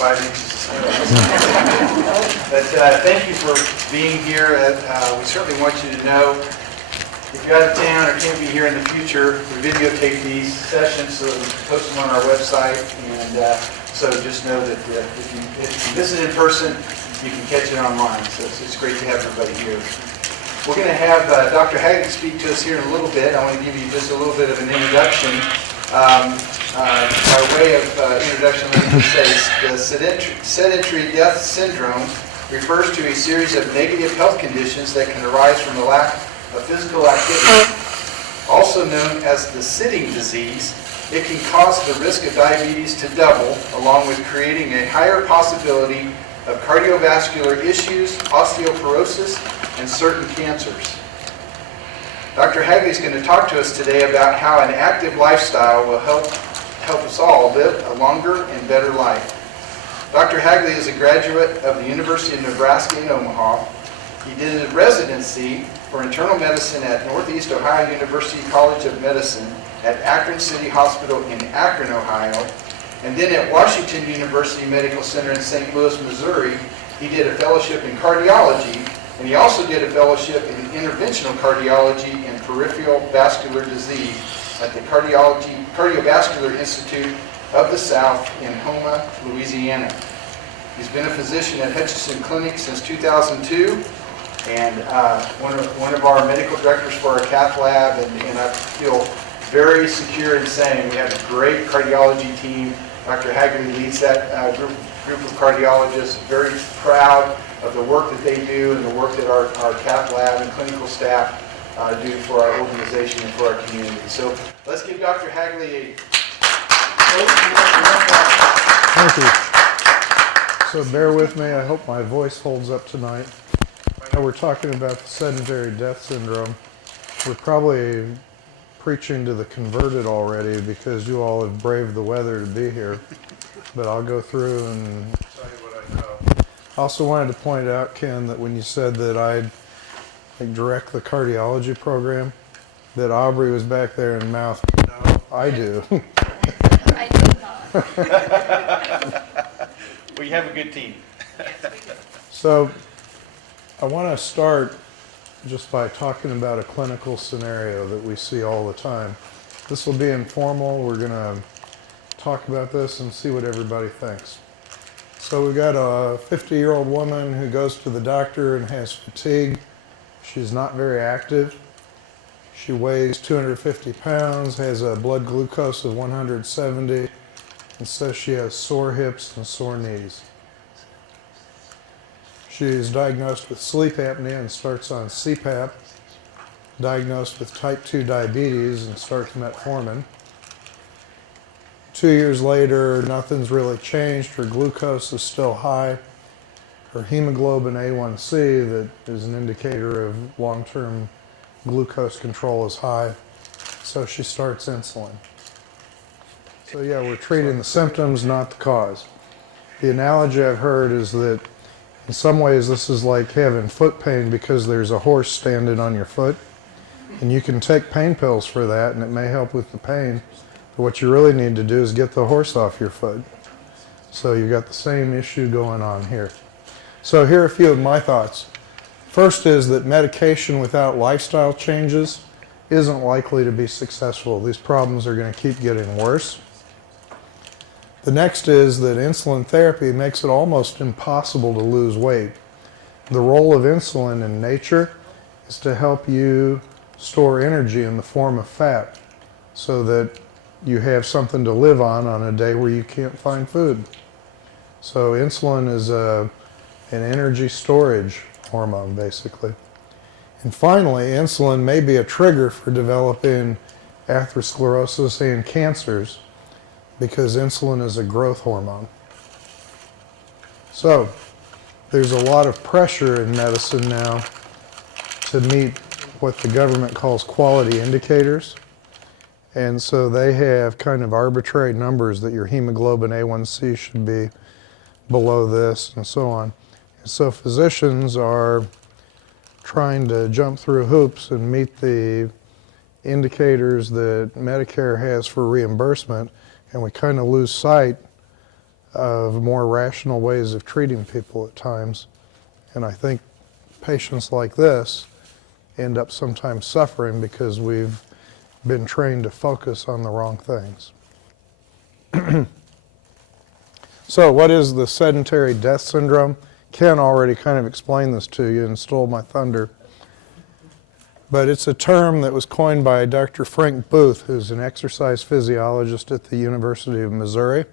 5 inches of snow. But thank you for being here. We certainly want you to know if you're out of town or can't be here in the future, we videotape these sessions so that we can post them on our website. And so just know that if you visit in person, you can catch it online. So it's great to have everybody here. We're going to have Dr. Hagley speak to us here in a little bit. I want to give you just a little bit of an introduction. By way of introduction, let me say the sedentary death syndrome refers to a series of negative health conditions that can arise from the lack of physical activity. Also known as the sitting disease, it can cause the risk of diabetes to double, along with creating a higher possibility of cardiovascular issues, osteoporosis, and certain cancers. Dr. Hagley is going to talk to us today about how an active lifestyle will help us all live a longer and better life. Dr. Hagley is a graduate of the University of Nebraska in Omaha. He did a residency for internal medicine at Northeast Ohio University College of Medicine at Akron City Hospital in Akron, Ohio. And then at Washington University Medical Center in St. Louis, Missouri, he did a fellowship in cardiology, and he also did a fellowship in interventional cardiology and peripheral vascular disease at the Cardiovascular Institute of the South in Houma, Louisiana. He's been a physician at Hutchinson Clinic since 2002, and one of our medical directors for our cath lab, and I feel very secure in saying we have a great cardiology team. Dr. Hagley leads that group of cardiologists. Very proud of the work that they do and the work that our cath lab and clinical staff do for our organization and for our community. So let's give Dr. Hagley a... Thank you. So bear with me. I hope my voice holds up tonight. I know we're talking about the sedentary death syndrome. We're probably preaching to the converted already because you all have braved the weather to be here. But I'll go through and tell you what I know. I also wanted to point out, Ken, that when you said that I'd direct the cardiology program, that Aubrey was back there and mouthed, "No, I do." I do not. We have a good team. So I want to start just by talking about a clinical scenario that we see all the time. This will be informal. We're going to talk about this and see what everybody thinks. So we've got a 50-year-old woman who goes to the doctor and has fatigue. She's not very active. She weighs 250 pounds, has a blood glucose of 170, and says she has sore hips and sore knees. She is diagnosed with sleep apnea and starts on CPAP, diagnosed with type 2 diabetes and starts metformin. 2 years later, nothing's really changed. Her glucose is still high. Her hemoglobin A1C, that is an indicator of long-term glucose control, is high. So she starts insulin. So yeah, we're treating the symptoms, not the cause. The analogy I've heard is that in some ways this is like having foot pain because there's a horse standing on your foot. And you can take pain pills for that and it may help with the pain. But what you really need to do is get the horse off your foot. So you've got the same issue going on here. So here are a few of my thoughts. First is that medication without lifestyle changes isn't likely to be successful. These problems are going to keep getting worse. The next is that insulin therapy makes it almost impossible to lose weight. The role of insulin in nature is to help you store energy in the form of fat so that you have something to live on a day where you can't find food. So insulin is an energy storage hormone, basically. And finally, insulin may be a trigger for developing atherosclerosis and cancers because insulin is a growth hormone. So there's a lot of pressure in medicine now to meet what the government calls quality indicators. And so they have kind of arbitrary numbers that your hemoglobin A1C should be below this and so on. And so physicians are trying to jump through hoops and meet the indicators that Medicare has for reimbursement, and we kind of lose sight of more rational ways of treating people at times. And I think patients like this end up sometimes suffering because we've been trained to focus on the wrong things. So what is the sedentary death syndrome? Ken already kind of explained this to you and stole my thunder. But it's a term that was coined by Dr. Frank Booth, who's an exercise physiologist at the University of Missouri.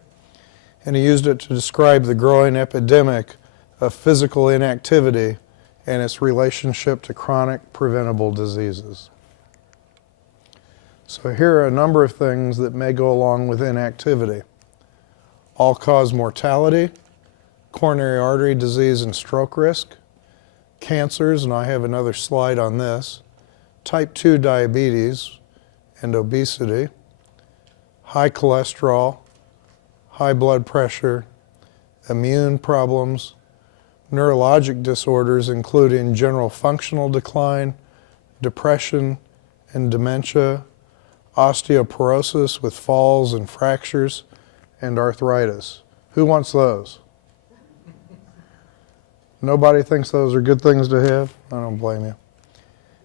And he used it to describe the growing epidemic of physical inactivity and its relationship to chronic preventable diseases. So here are a number of things that may go along with inactivity. All-cause mortality, coronary artery disease and stroke risk, cancers, and I have another slide on this, type 2 diabetes and obesity, high cholesterol, high blood pressure, immune problems, neurologic disorders including general functional decline, depression and dementia, osteoporosis with falls and fractures, and arthritis. Who wants those? Nobody thinks those are good things to have? I don't blame you.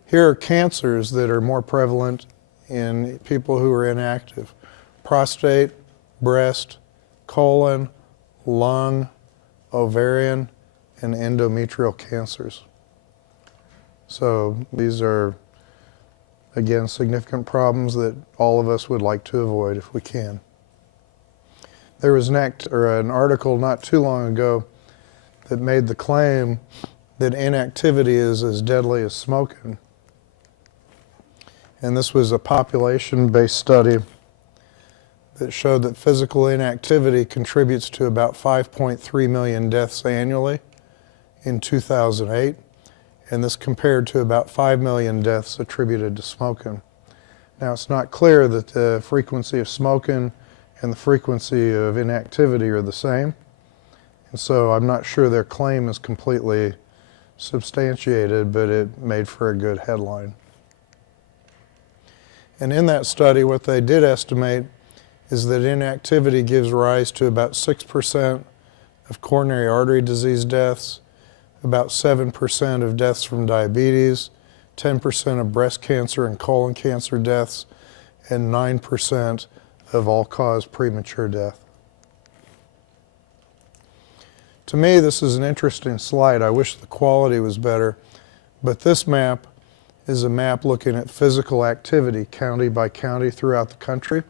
Here are cancers that are more prevalent in people who are inactive. Prostate, breast, colon, lung, ovarian, and endometrial cancers. So these are, again, significant problems that all of us would like to avoid if we can. There was an article not too long ago that made the claim that inactivity is as deadly as smoking. And this was a population-based study that showed that physical inactivity contributes to about 5.3 million deaths annually in 2008, and this compared to about 5 million deaths attributed to smoking. Now, it's not clear that the frequency of smoking and the frequency of inactivity are the same, and so I'm not sure their claim is completely substantiated, but it made for a good headline. And in that study, what they did estimate is that inactivity gives rise to about 6% of coronary artery disease deaths, about 7% of deaths from diabetes, 10% of breast cancer and colon cancer deaths, and 9% of all-cause premature death. To me, this is an interesting slide. I wish the quality was better, but this map is a map looking at physical activity county by county throughout the country.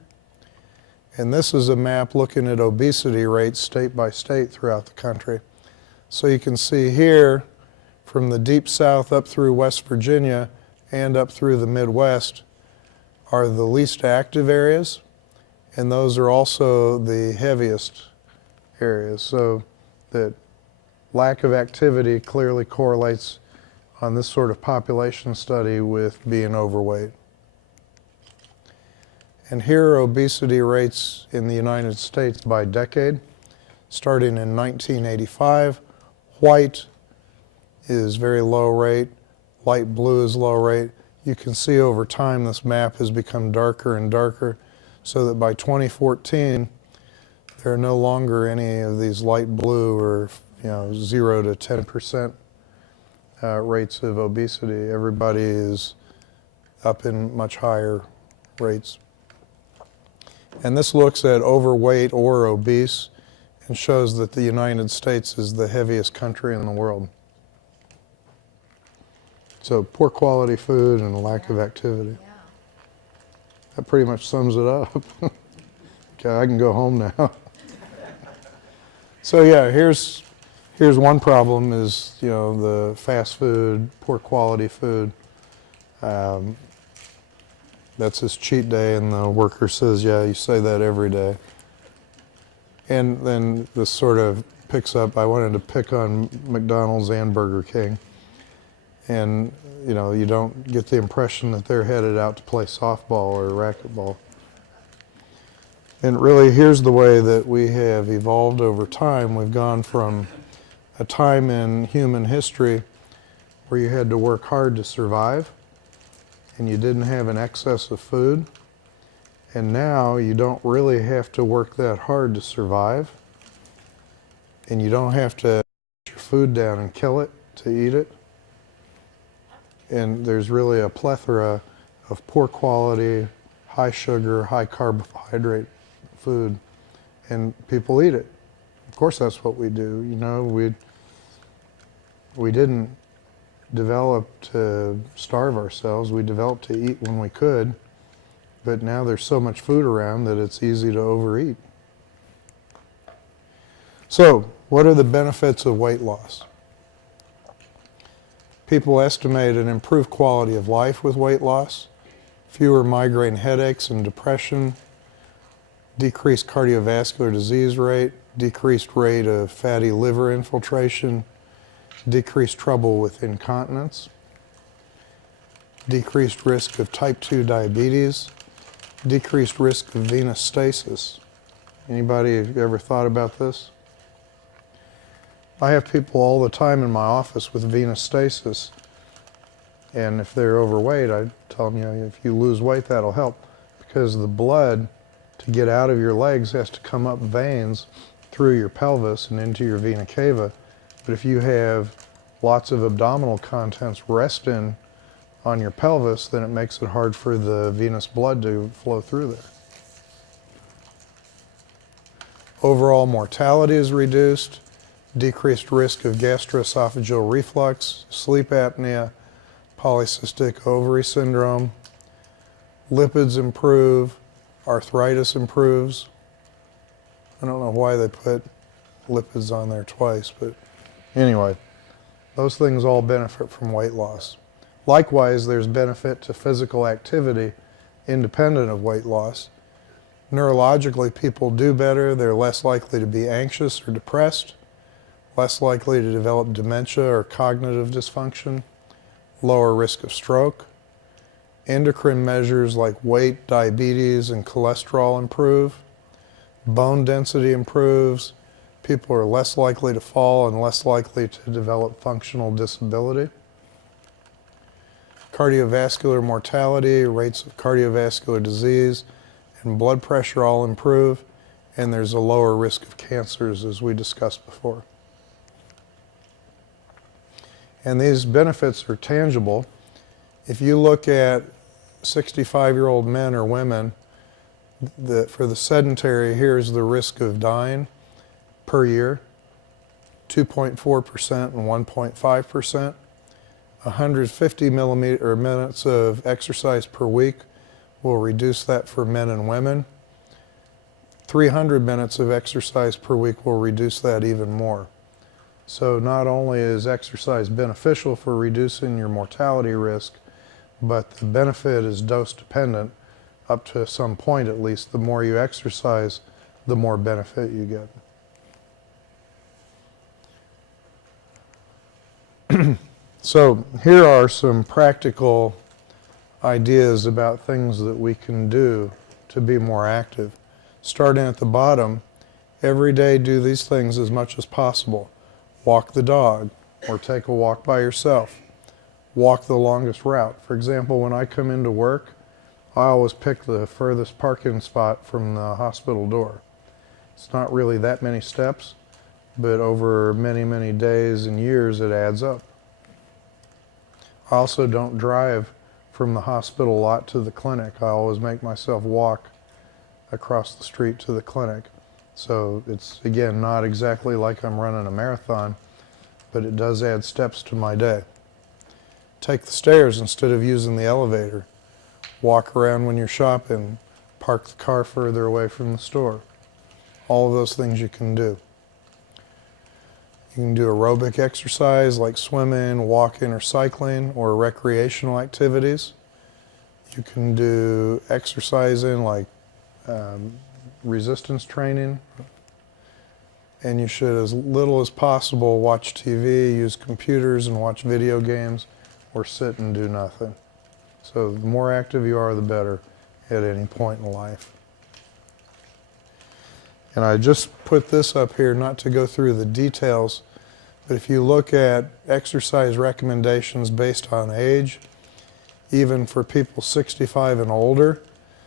And this is a map looking at obesity rates state by state throughout the country. So you can see here, from the deep south up through West Virginia and up through the Midwest are the least active areas, and those are also the heaviest areas. So that lack of activity clearly correlates on this sort of population study with being overweight. And here are obesity rates in the United States by decade, starting in 1985. White is very low rate, light blue is low rate. You can see over time this map has become darker and darker, so that by 2014 there are no longer any of these light blue or 0 to 10% rates of obesity. Everybody is up in much higher rates. And this looks at overweight or obese and shows that the United States is the heaviest country in the world. So poor quality food and a lack of activity. Yeah. That pretty much sums it up. Okay, I can go home now. So yeah, here's one problem is, the fast food, poor quality food. That's his cheat day, and the worker says, yeah, you say that every day. And then this sort of picks up, I wanted to pick on McDonald's and Burger King. And, you don't get the impression that they're headed out to play softball or racquetball. And really, here's the way that we have evolved over time. We've gone from a time in human history where you had to work hard to survive, and you didn't have an excess of food. And now you don't really have to work that hard to survive, and you don't have to put your food down and kill it to eat it. And there's really a plethora of poor quality, high sugar, high carbohydrate food, and people eat it. Of course that's what we do. You know, we didn't develop to starve ourselves. We developed to eat when we could, but now there's so much food around that it's easy to overeat. So, what are the benefits of weight loss? People estimate an improved quality of life with weight loss, fewer migraine headaches and depression, decreased cardiovascular disease rate, decreased rate of fatty liver infiltration, decreased trouble with incontinence, decreased risk of type 2 diabetes, decreased risk of venous stasis. Anybody ever thought about this? I have people all the time in my office with venous stasis, and if they're overweight, I tell them, you know, if you lose weight, that'll help, because the blood to get out of your legs has to come up veins through your pelvis and into your vena cava. But if you have lots of abdominal contents resting on your pelvis, then it makes it hard for the venous blood to flow through there. Overall mortality is reduced, decreased risk of gastroesophageal reflux, sleep apnea, polycystic ovary syndrome, lipids improve, arthritis improves. I don't know why they put lipids on there twice, but anyway, those things all benefit from weight loss. Likewise, there's benefit to physical activity independent of weight loss. Neurologically, people do better. They're less likely to be anxious or depressed, less likely to develop dementia or cognitive dysfunction, lower risk of stroke. Endocrine measures like weight, diabetes, and cholesterol improve. Bone density improves. People are less likely to fall and less likely to develop functional disability. Cardiovascular mortality, rates of cardiovascular disease, and blood pressure all improve, and there's a lower risk of cancers, as we discussed before. And these benefits are tangible. If you look at 65-year-old men or women, for the sedentary, here's the risk of dying per year, 2.4% and 1.5%. 150 minutes of exercise per week will reduce that for men and women. 300 minutes of exercise per week will reduce that even more. So not only is exercise beneficial for reducing your mortality risk, but the benefit is dose dependent. Up to some point at least, the more you exercise, the more benefit you get. So here are some practical ideas about things that we can do to be more active. Starting at the bottom, every day do these things as much as possible. Walk the dog, or take a walk by yourself. Walk the longest route. For example, when I come into work, I always pick the furthest parking spot from the hospital door. It's not really that many steps, but over many, many days and years it adds up. I also don't drive from the hospital lot to the clinic. I always make myself walk across the street to the clinic. So it's, again, not exactly like I'm running a marathon, but it does add steps to my day. Take the stairs instead of using the elevator. Walk around when you're shopping. Park the car further away from the store. All of those things you can do. You can do aerobic exercise like swimming, walking, or cycling, or recreational activities. You can do exercising like resistance training. And you should, as little as possible, watch TV, use computers, and watch video games, or sit and do nothing. So the more active you are, the better at any point in life. And I just put this up here not to go through the details, but if you look at exercise recommendations based on age, even for people 65 and older,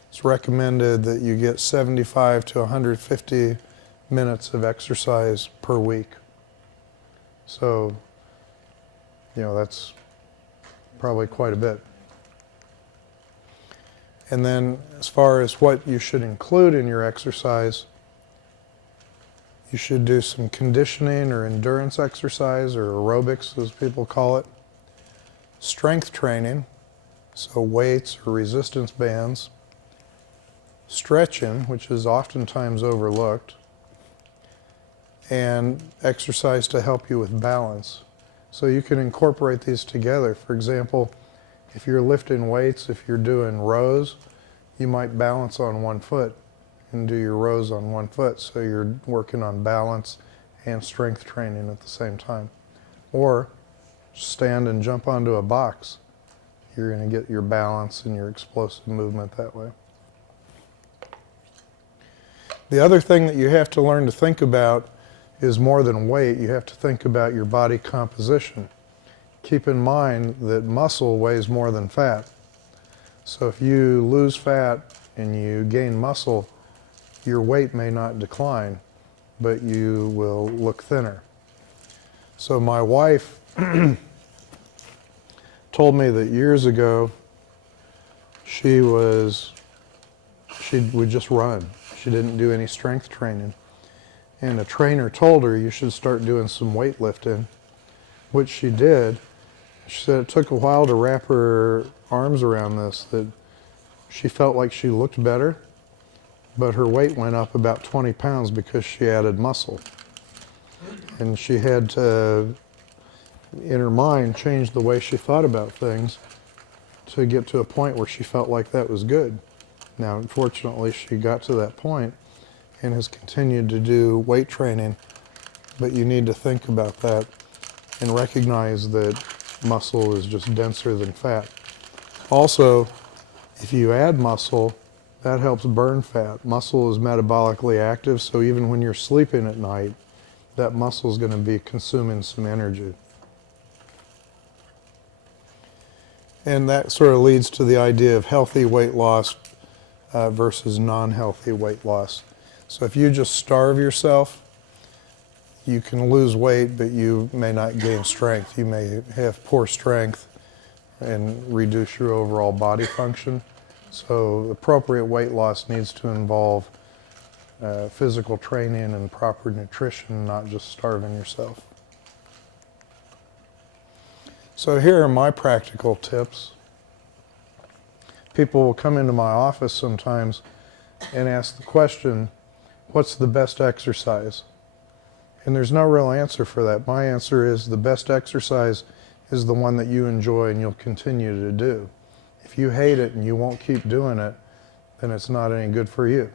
it's recommended that you get 75 to 150 minutes of exercise per week. So, that's probably quite a bit. And then as far as what you should include in your exercise, you should do some conditioning or endurance exercise, or aerobics as people call it. Strength training, so weights or resistance bands. Stretching, which is oftentimes overlooked. And exercise to help you with balance. So you can incorporate these together. For example, if you're lifting weights, if you're doing rows, you might balance on one foot and do your rows on one foot. So you're working on balance and strength training at the same time. Or stand and jump onto a box. You're going to get your balance and your explosive movement that way. The other thing that you have to learn to think about is more than weight. You have to think about your body composition. Keep in mind that muscle weighs more than fat. So if you lose fat and you gain muscle, your weight may not decline, but you will look thinner. So my wife told me that years ago she would just run. She didn't do any strength training. And a trainer told her you should start doing some weightlifting, which she did. She said it took a while to wrap her arms around this, that she felt like she looked better, but her weight went up about 20 pounds because she added muscle. And she had to, in her mind, change the way she thought about things to get to a point where she felt like that was good. Now, unfortunately, she got to that point and has continued to do weight training, but you need to think about that and recognize that muscle is just denser than fat. Also, if you add muscle, that helps burn fat. Muscle is metabolically active, so even when you're sleeping at night, that muscle is going to be consuming some energy. And that sort of leads to the idea of healthy weight loss versus non-healthy weight loss. So if you just starve yourself, you can lose weight, but you may not gain strength. You may have poor strength and reduce your overall body function. So appropriate weight loss needs to involve physical training and proper nutrition, not just starving yourself. So here are my practical tips. People will come into my office sometimes and ask the question, what's the best exercise? And there's no real answer for that. My answer is the best exercise is the one that you enjoy and you'll continue to do. If you hate it and you won't keep doing it, then it's not any good for you.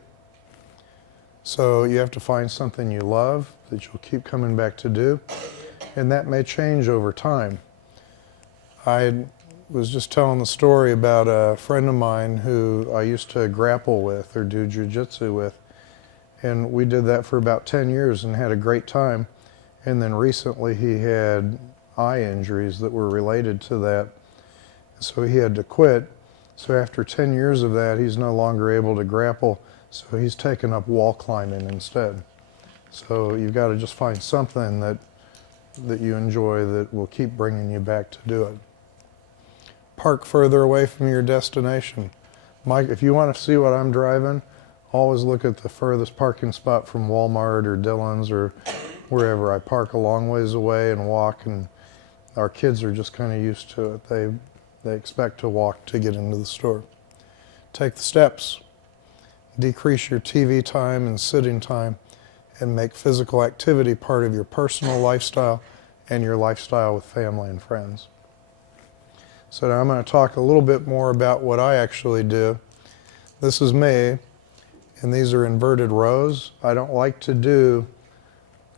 So you have to find something you love that you'll keep coming back to do, and that may change over time. I was just telling the story about a friend of mine who I used to grapple with or do jiu-jitsu with, and we did that for about 10 years and had a great time. And then recently he had eye injuries that were related to that, so he had to quit. So after 10 years of that, he's no longer able to grapple, so he's taken up wall climbing instead. So you've got to just find something that you enjoy that will keep bringing you back to do it. Park further away from your destination. Mike, if you want to see what I'm driving, always look at the furthest parking spot from Walmart or Dillon's or wherever. I park a long ways away and walk, and our kids are just kind of used to it. They expect to walk to get into the store. Take the steps. Decrease your TV time and sitting time, and make physical activity part of your personal lifestyle and your lifestyle with family and friends. So now I'm going to talk a little bit more about what I actually do. This is me, and these are inverted rows. I don't like to do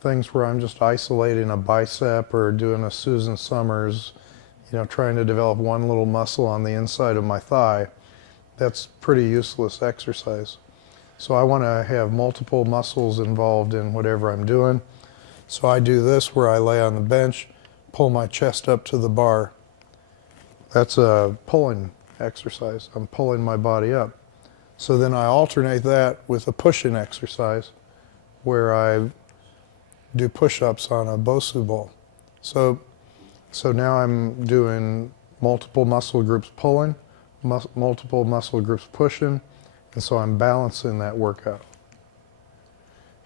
things where I'm just isolating a bicep or doing a Susan Summers, trying to develop one little muscle on the inside of my thigh. That's pretty useless exercise. So I want to have multiple muscles involved in whatever I'm doing. So I do this where I lay on the bench, pull my chest up to the bar. That's a pulling exercise. I'm pulling my body up. So then I alternate that with a pushing exercise where I do push-ups on a Bosu ball. So now I'm doing multiple muscle groups pulling, multiple muscle groups pushing, and so I'm balancing that workout.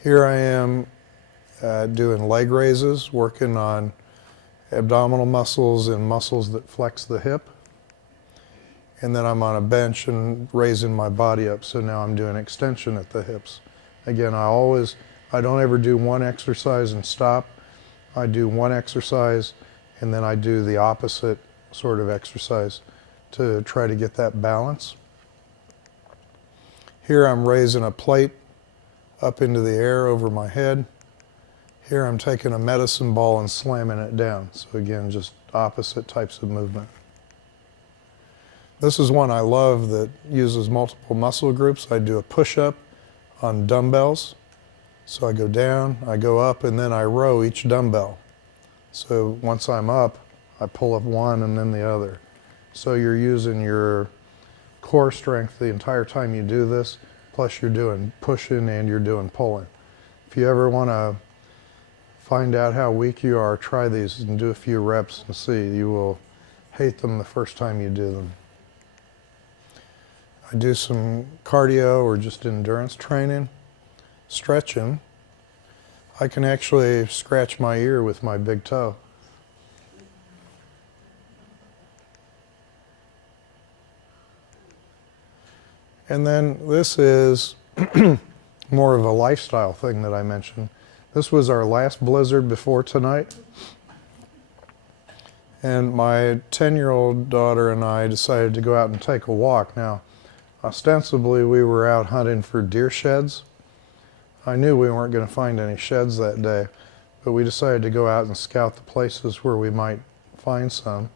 Here I am doing leg raises, working on abdominal muscles and muscles that flex the hip. And then I'm on a bench and raising my body up, so now I'm doing extension at the hips. Again, I don't ever do one exercise and stop. I do one exercise and then I do the opposite sort of exercise to try to get that balance. Here I'm raising a plate up into the air over my head. Here I'm taking a medicine ball and slamming it down. So again, just opposite types of movement. This is one I love that uses multiple muscle groups. I do a push-up on dumbbells. So I go down, I go up, and then I row each dumbbell. So once I'm up, I pull up one and then the other. So you're using your core strength the entire time you do this, plus you're doing pushing and you're doing pulling. If you ever want to find out how weak you are, try these and do a few reps and see. You will hate them the first time you do them. I do some cardio or just endurance training, stretching. I can actually scratch my ear with my big toe. And then this is more of a lifestyle thing that I mentioned. This was our last blizzard before tonight. And my 10-year-old daughter and I decided to go out and take a walk. Now, ostensibly, we were out hunting for deer sheds. I knew we weren't going to find any sheds that day, but we decided to go out and scout the places where we might find some.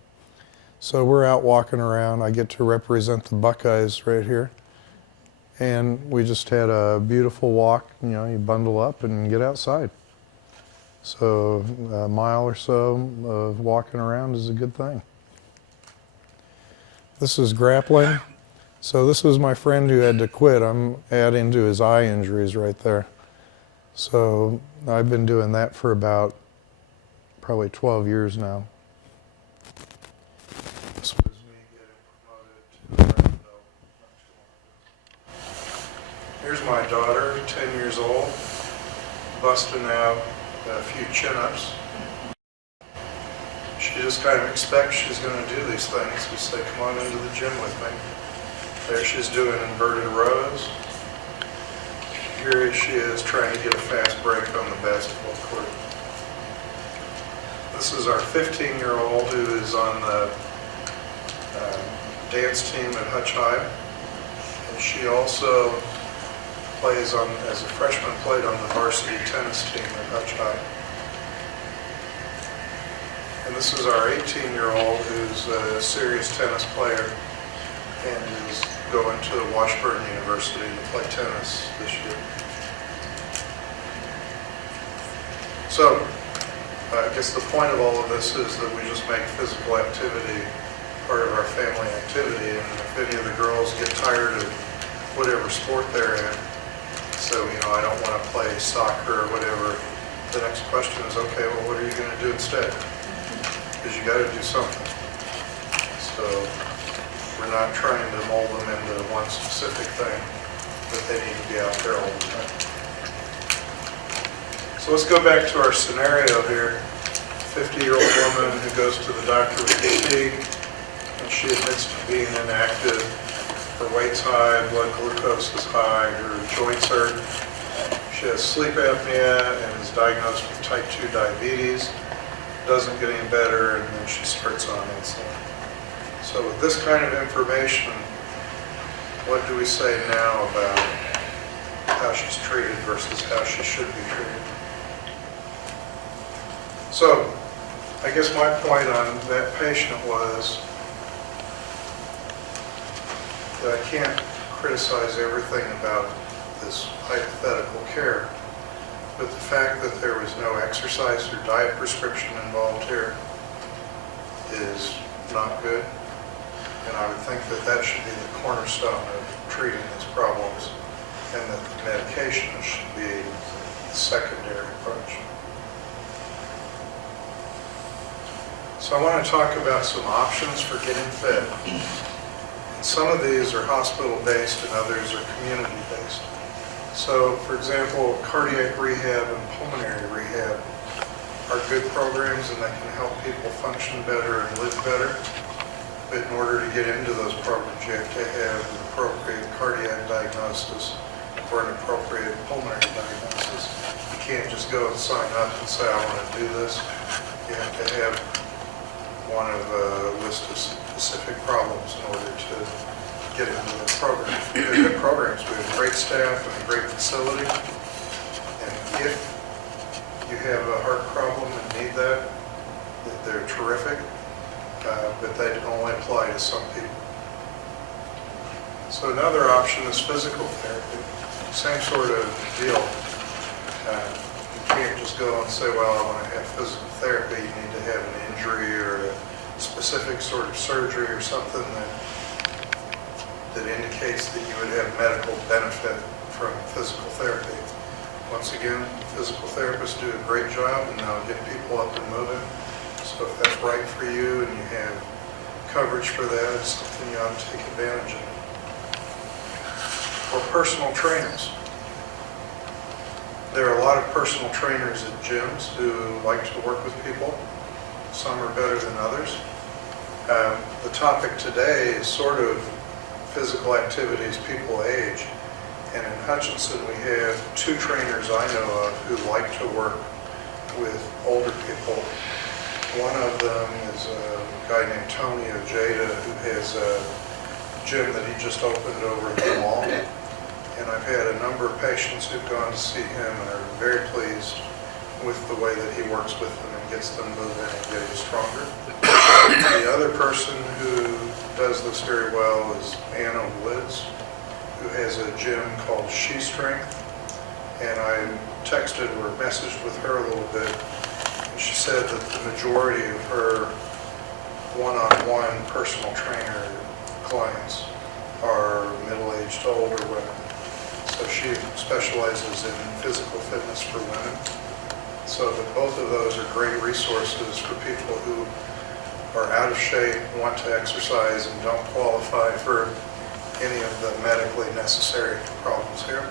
So we're out walking around. I get to represent the Buckeyes right here. And we just had a beautiful walk. You know, you bundle up and get outside. So a mile or so of walking around is a good thing. This is grappling. So this was my friend who had to quit. I'm adding to his eye injuries right there. So I've been doing that for about probably 12 years now. This was me getting promoted to red belt not too long ago. Here's my daughter, 10 years old, busting out a few chin-ups. She just kind of expects she's going to do these things. We say, come on into the gym with me. There she's doing inverted rows. Here she is trying to get a fast break on the basketball court. This is our 15-year-old who is on the dance team at Hutch High. And she also plays on, as a freshman, played on the varsity tennis team at Hutch High. And this is our 18-year-old who's a serious tennis player and is going to Washburn University to play tennis this year. So, I guess the point of all of this is that we just make physical activity part of our family activity, and if any of the girls get tired of whatever sport they're in, so, you know, I don't want to play soccer or whatever, the next question is, okay, well, what are you going to do instead? Because you got to do something. So, we're not trying to mold them into one specific thing, but they need to be out there all the time. So let's go back to our scenario here. 50-year-old woman who goes to the doctor with fatigue, and she admits to being inactive. Her weight's high, blood glucose is high, her joints hurt. She has sleep apnea and is diagnosed with type 2 diabetes. Doesn't get any better, and then she starts on insulin. So with this kind of information, what do we say now about how she's treated versus how she should be treated? So, I guess my point on that patient was that I can't criticize everything about this hypothetical care, but the fact that there was no exercise or diet prescription involved here is not good. And I would think that that should be the cornerstone of treating these problems, and that the medication should be secondary approach. So I want to talk about some options for getting fit. And some of these are hospital-based and others are community-based. So, for example, cardiac rehab and pulmonary rehab are good programs and they can help people function better and live better. But in order to get into those programs, you have to have an appropriate cardiac diagnosis or an appropriate pulmonary diagnosis. You can't just go and sign up and say, I want to do this. You have to have one of a list of specific problems in order to get into the program. We have good programs. We have great staff and a great facility. And if you have a heart problem and need that, they're terrific, but they only apply to some people. So another option is physical therapy. Same sort of deal. You can't just go and say, well, I want to have physical therapy. You need to have an injury or a specific sort of surgery or something that indicates that you would have medical benefit from physical therapy. Once again, physical therapists do a great job and they'll get people up and moving. So if that's right for you and you have coverage for that, it's something you ought to take advantage of. Or personal trainers. There are a lot of personal trainers at gyms who like to work with people. Some are better than others. The topic today is sort of physical activity as people age. And in Hutchinson, we have 2 trainers I know of who like to work with older people. One of them is a guy named Tony Ojeda who has a gym that he just opened over at the mall. And I've had a number of patients who've gone to see him and are very pleased with the way that he works with them and gets them moving and getting stronger. The other person who does this very well is Anna Woods, who has a gym called She Strength. And I texted or messaged with her a little bit. And she said that the majority of her one-on-one personal trainer clients are middle-aged to older women. So she specializes in physical fitness for women. So that both of those are great resources for people who are out of shape, want to exercise, and don't qualify for any of the medically necessary problems here.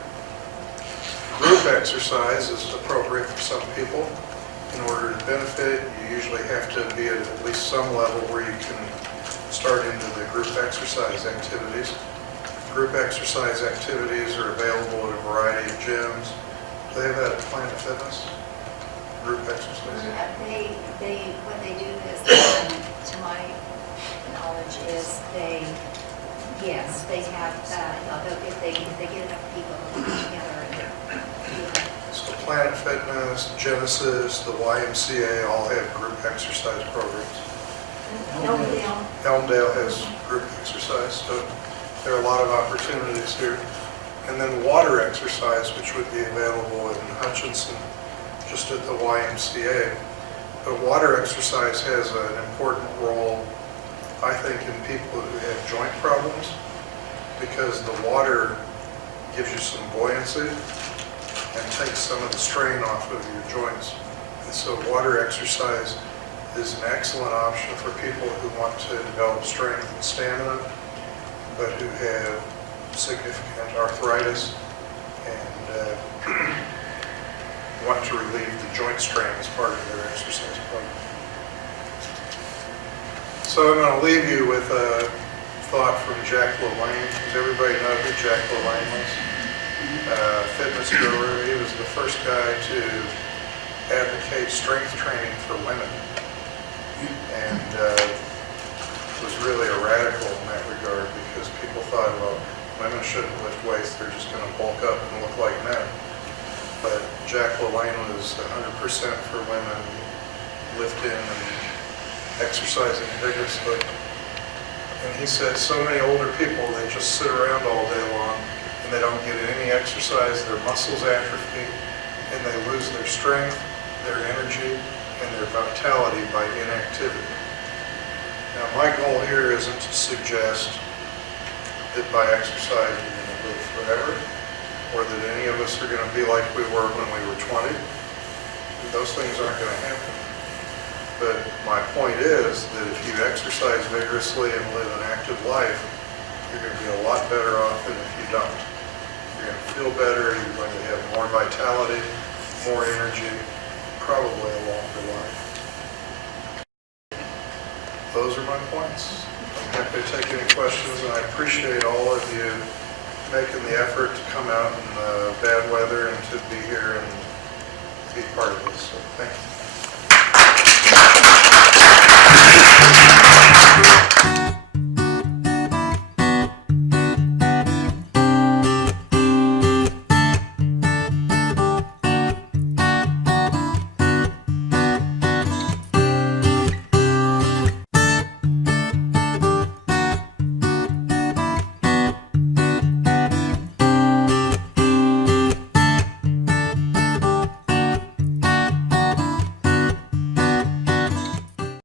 Group exercise is appropriate for some people. In order to benefit, you usually have to be at least some level where you can start into the group exercise activities. Group exercise activities are available at a variety of gyms. Do they have that at Planet Fitness? Group exercise? What they do is, to my knowledge, is they have, if they get enough people together and do it. So Planet Fitness, Genesis, the YMCA all have group exercise programs. Elmdale has group exercise, so there are a lot of opportunities here. And then water exercise, which would be available in Hutchinson, just at the YMCA. But water exercise has an important role, I think, in people who have joint problems, because the water gives you some buoyancy and takes some of the strain off of your joints. And so water exercise is an excellent option for people who want to develop strength and stamina, but who have significant arthritis and want to relieve the joint strain as part of their exercise program. So I'm going to leave you with a thought from Jack LaLanne. Does everybody know who Jack LaLanne was? Fitness guru. He was the first guy to advocate strength training for women, and was really a radical in that regard, because people thought, well, women shouldn't lift weights, they're just going to bulk up and look like men. But Jack LaLanne was 100% for women lifting and exercising vigorously. And he said so many older people, they just sit around all day long and they don't get any exercise, their muscles atrophy, and they lose their strength, their energy, and their vitality by inactivity. Now, my goal here isn't to suggest that by exercising you're going to live forever. or that any of us are going to be like we were when we were 20. Those things aren't going to happen. But my point is that if you exercise vigorously and live an active life, you're going to be a lot better off than if you don't. You're going to feel better, you're going to have more vitality, more energy, probably a longer life. Those are my points. I'm happy to take any questions, and I appreciate all of you making the effort to come out in bad weather and to be here and be part of this. So thank you.